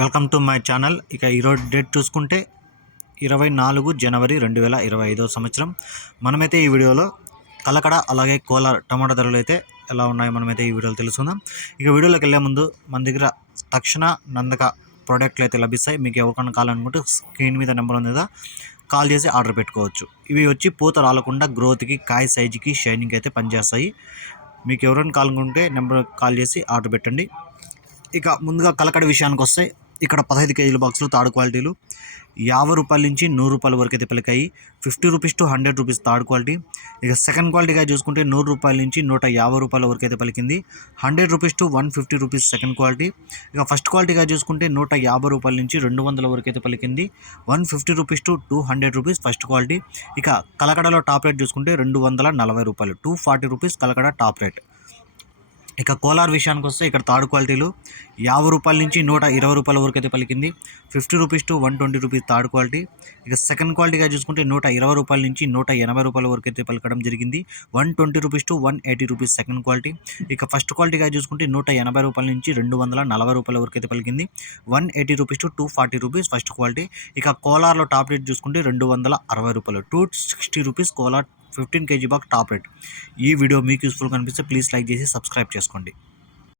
Welcome to my channel. ఇక ఈరోజు date చూసుకుంటే ఇరవై నాలుగు జనవరి రెండు వేల ఇరవై ఐదో సంవత్సరం. మనమైతే ఈ వీడియోలో కలకడ అలాగే కోలార్ టమాటా ధరలు అయితే ఎలా ఉన్నాయో మనమైతే ఈ వీడియోలో తెలుసుకుందాం. ఇక వీడియోలోకి వెళ్ళే ముందు మన దగ్గర తక్షణ నందక ప్రోడక్ట్లు అయితే లభిస్తాయి. మీకు ఎవరికైనా కావాలనుకుంటే స్క్రీన్ మీద నెంబర్ ఉంది కదా కాల్ చేసి ఆర్డర్ పెట్టుకోవచ్చు. ఇవి వచ్చి పూత రాలకుండా గ్రోత్కి కాయ సైజుకి షైనింగ్ అయితే పనిచేస్తాయి. మీకు ఎవరైనా కావాలనుకుంటే నెంబర్ కాల్ చేసి ఆర్డర్ పెట్టండి. ఇక ముందుగా కలకడ విషయానికి వస్తే ఇక్కడ పదహైదు కేజీల బాక్సులు తాడు క్వాలిటీలు. యాభై రూపాయల నుంచి నూరు రూపాయల వరకు అయితే పలికాయి fifty rupees to hundred rupees third quality. ఇక సెకండ్ క్వాలిటీగా చూసుకుంటే నూరు రూపాయల నుంచి నూట యాభై రూపాయల వరకు అయితే పలికింది. Hundred rupees to one fifty rupees second quality. ఇక ఫస్ట్ క్వాలిటీగా చూసుకుంటే నూట యాభై రూపాయల నుంచి రెండు వందల వరకు అయితే పలికింది. One fifty rupees to two hundred rupees first quality. ఇక కలకడలో టాప్ రేట్ చూసుకుంటే రెండు వందల నలభై రూపాయలు. Two forty rupees Kalakada top rate. ఇక కోలార్ విషయానికి వస్తే ఇక్కడ థర్డ్ క్వాలిటీలు యాభై రూపాయల నుంచి నూట ఇరవై రూపాయల వరకు అయితే పలికింది. Fifty rupees to one twenty rupees third quality. ఇక సెకండ్ క్వాలిటీగా చూసుకుంటే నూట ఇరవై రూపాయల నుంచి నూట ఎనభై రూపాయల వరకు అయితే పలకడం జరిగింది. One twenty rupees to one eighty rupees second quality. ఇక ఫస్ట్ క్వాలిటీగా చూసుకుంటే నూట ఎనభై రూపాయల నుంచి రెండు వందల నలభై రూపాయల వరకు అయితే పలికింది. One eighty rupees to two forty rupees first quality. ఇక కోలార్లో టాప్ రేట్ చూసుకుంటే రెండు వందల అరవై రూపాయలు. Two sixty rupees Kolar fifteen KG box top rate. ఈ వీడియో మీకు యూస్ఫుల్ కనిపిస్తే ప్లీజ్ లైక్ చేసి సబ్స్క్రైబ్ చేసుకోండి.